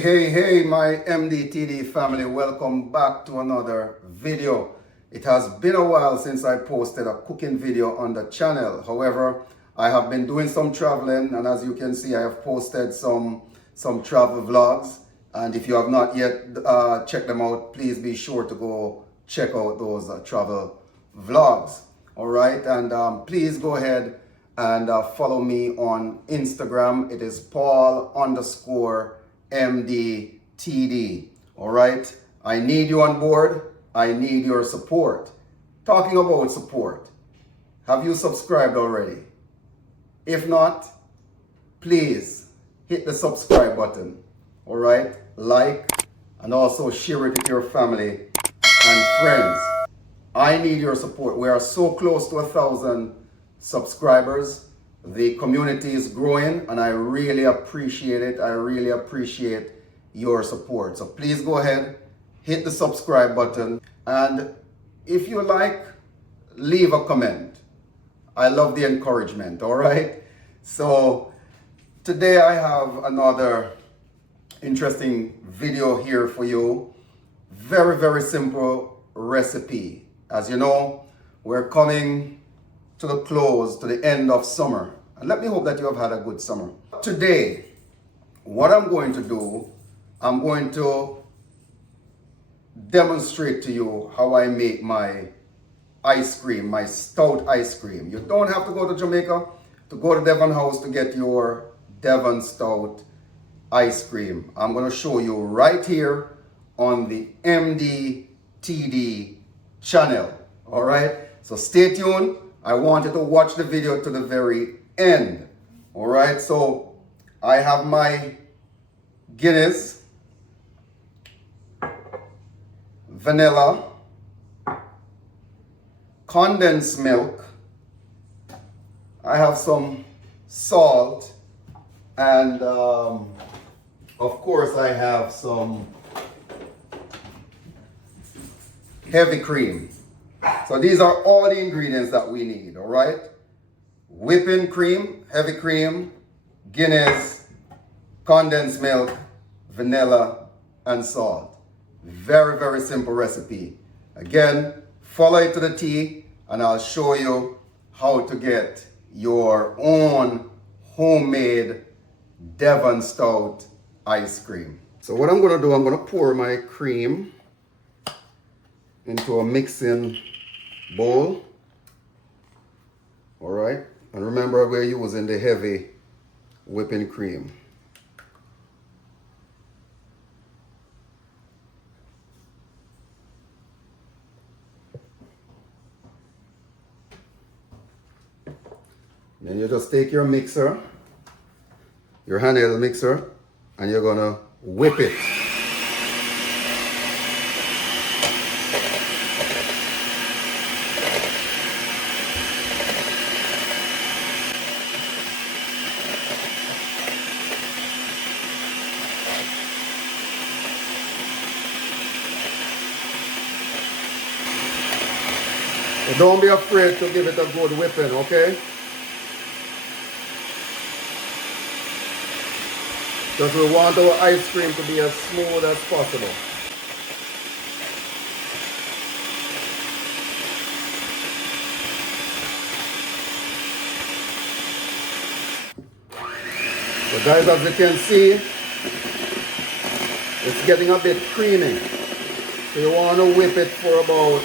Hey, my MDTD family, welcome back to another video. It has been a while since I posted a cooking video on the channel. However, I have been doing some traveling, and as you can see, I have posted some travel vlogs. And if you have not yet checked them out, please be sure to go check out those travel vlogs. All right, and please go ahead and follow me on Instagram. It is Paul_MDTD. All right, I need you on board. I need your support. Talking about support, have you subscribed already? If not, please hit the subscribe button. All right, like and also share it with your family and friends. I need your support. We are so close to 1,000 subscribers. The community is growing and I really appreciate it. I really appreciate your support. So please go ahead, hit the subscribe button, and if you like, leave a comment. I love the encouragement, all right? So today I have another interesting video here for you. Very simple recipe. As you know, we're coming to the close, to the end of summer. And let me hope that you have had a good summer. Today, what I'm going to do, I'm going to demonstrate to you how I make my ice cream, my stout ice cream. You don't have to go to Jamaica to go to Devon House to get your Devon Stout ice cream. I'm going to show you right here on the MDTD channel. All right, so stay tuned. I want you to watch the video to the very end. All right, so I have my Guinness, vanilla, condensed milk. I have some salt, and of course I have some heavy cream. So these are all the ingredients that we need, all right? Whipping cream, heavy cream, Guinness, condensed milk, vanilla, and salt. Very simple recipe. Again, follow it to the T, and I'll show you how to get your own homemade Devon Stout ice cream. So what I'm gonna do, I'm gonna pour my cream into a mixing bowl. All right, and remember we're using the heavy whipping cream. Then you just take your mixer, your handheld mixer, and you're gonna whip it. So don't be afraid to give it a good whipping, okay? Because we want our ice cream to be as smooth as possible. So guys, as you can see, it's getting a bit creamy. So you want to whip it for about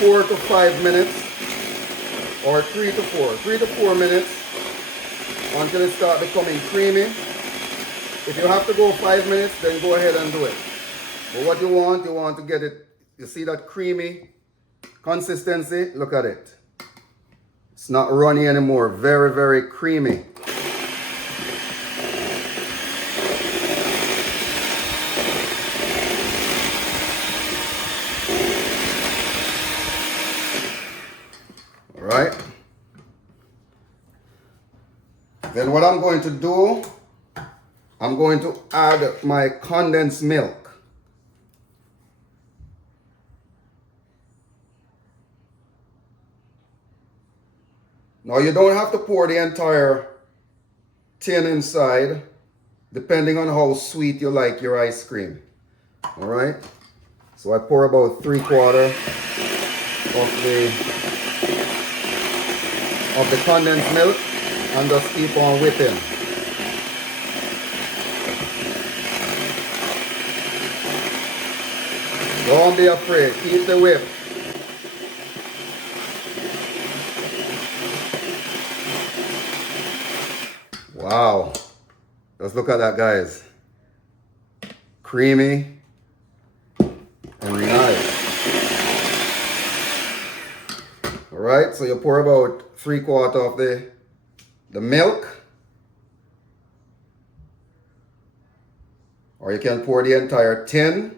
4 to 5 minutes, or 3 to 4 minutes, until it starts becoming creamy. If you have to go 5 minutes, then go ahead and do it. But what you want to get it, you see that creamy consistency? Look at it. It's not runny anymore. Very creamy. All right. Then what I'm going to do, I'm going to add my condensed milk. Now you don't have to pour the entire tin inside. depending on how sweet you like your ice cream. All right. So I pour about 3/4 of the condensed milk and just keep on whipping. Don't be afraid. Keep the whip. Wow. Let's look at that, guys. Creamy and nice. All right, so you pour about 3/4 of the milk. Or you can pour the entire tin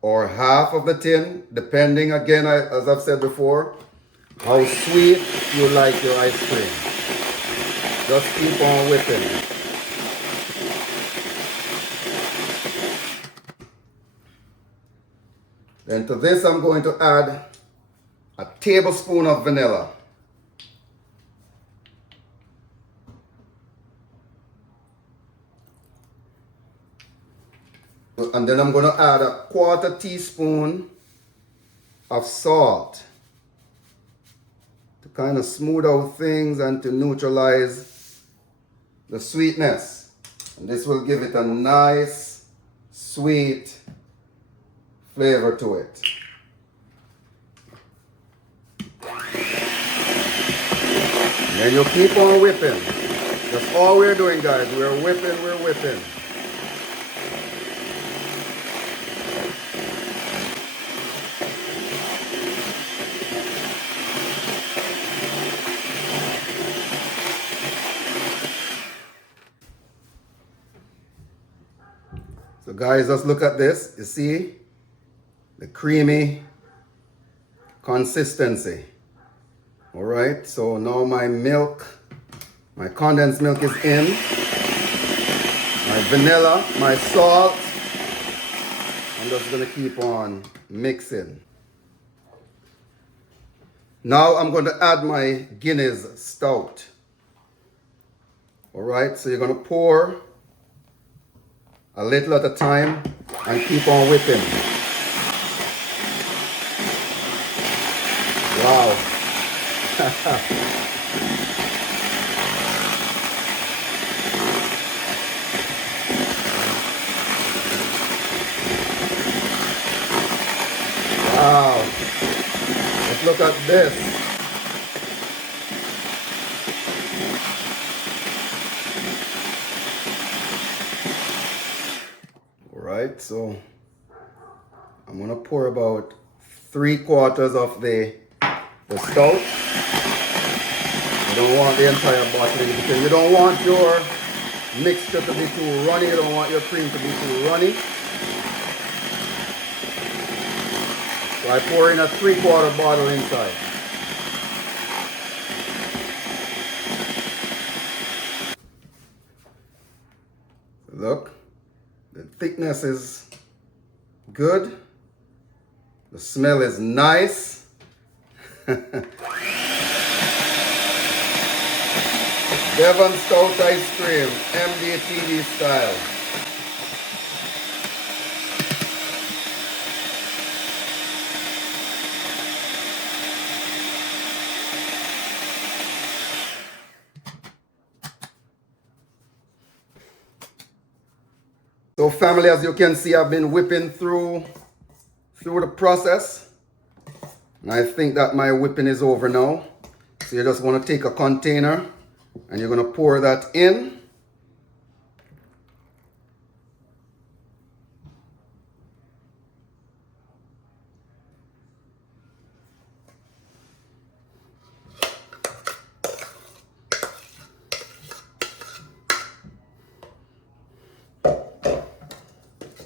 or half of the tin, depending, again, as I've said before, how sweet you like your ice cream. Just keep on whipping. Then to this, I'm going to add a tablespoon of vanilla. And then I'm going to add a 1/4 teaspoon of salt to kind of smooth out things and to neutralize the sweetness. And this will give it a nice, sweet flavor to it. And then you keep on whipping. That's all we're doing, guys. We're whipping, we're whipping. So guys, just look at this. You see the creamy consistency. All right, so now my milk, my condensed milk is in. My vanilla, my salt. I'm just gonna keep on mixing. Now I'm going to add my Guinness Stout. All right, so you're gonna pour a little at a time and keep on whipping. Wow. Wow. Let's look at this. Right, so I'm gonna pour about 3/4 of the stout. You don't want the entire bottle because you don't want your mixture to be too runny. You don't want your cream to be too runny. So I pour in a 3/4 bottle inside. Look. The thickness is good. The smell is nice. Devon Stout ice cream, MDTV style. So family, as you can see, I've been whipping through the process. And I think that my whipping is over now. So you just want to take a container and you're going to pour that in.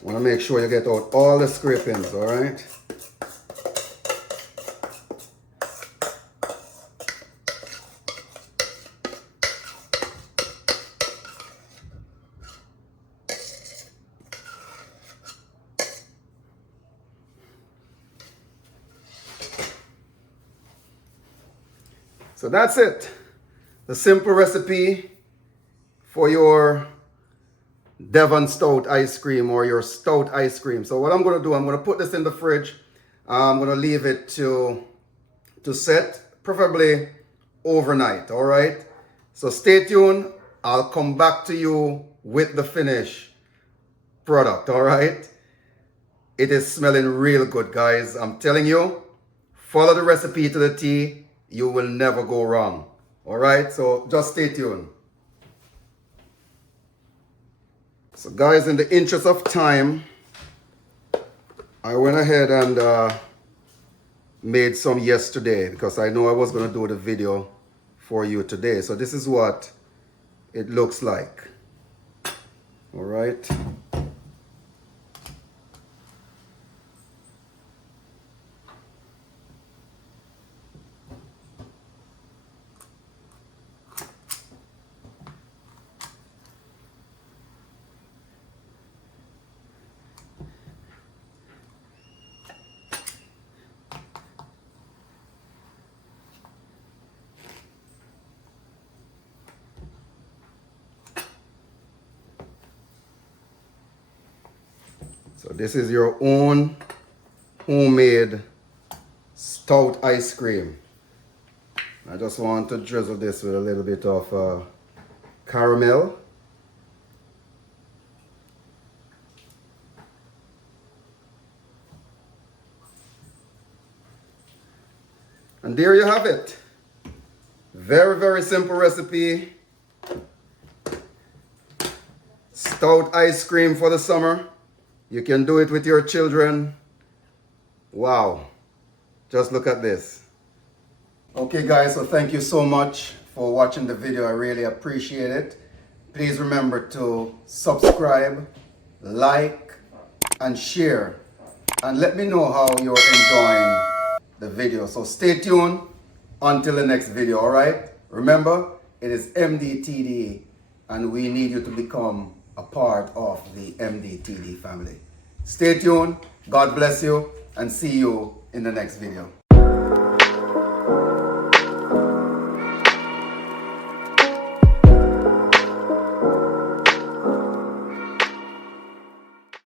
Want to make sure you get out all the scrapings, all right? So that's it. The simple recipe for your Devon Stout ice cream or your Stout ice cream. So what I'm going to do, I'm going to put this in the fridge. I'm going to leave it to set, preferably overnight, all right? So stay tuned. I'll come back to you with the finished product, all right? It is smelling real good, guys. I'm telling you, follow the recipe to the T. You will never go wrong, all right? So just stay tuned. So guys, in the interest of time, I went ahead and made some yesterday because I know I was going to do the video for you today. So this is what it looks like. All right. So this is your own homemade Stout ice cream. I just want to drizzle this with a little bit of caramel. And there you have it. Very, very simple recipe. Stout ice cream for the summer. You can do it with your children. Wow. Just look at this. Okay guys, so thank you so much for watching the video. I really appreciate it. Please remember to subscribe, like, and share. And let me know how you're enjoying the video. So stay tuned until the next video, all right? Remember, it is MDTD, and we need you to become a part of the MDTD family. Stay tuned. God bless you, and see you in the next video.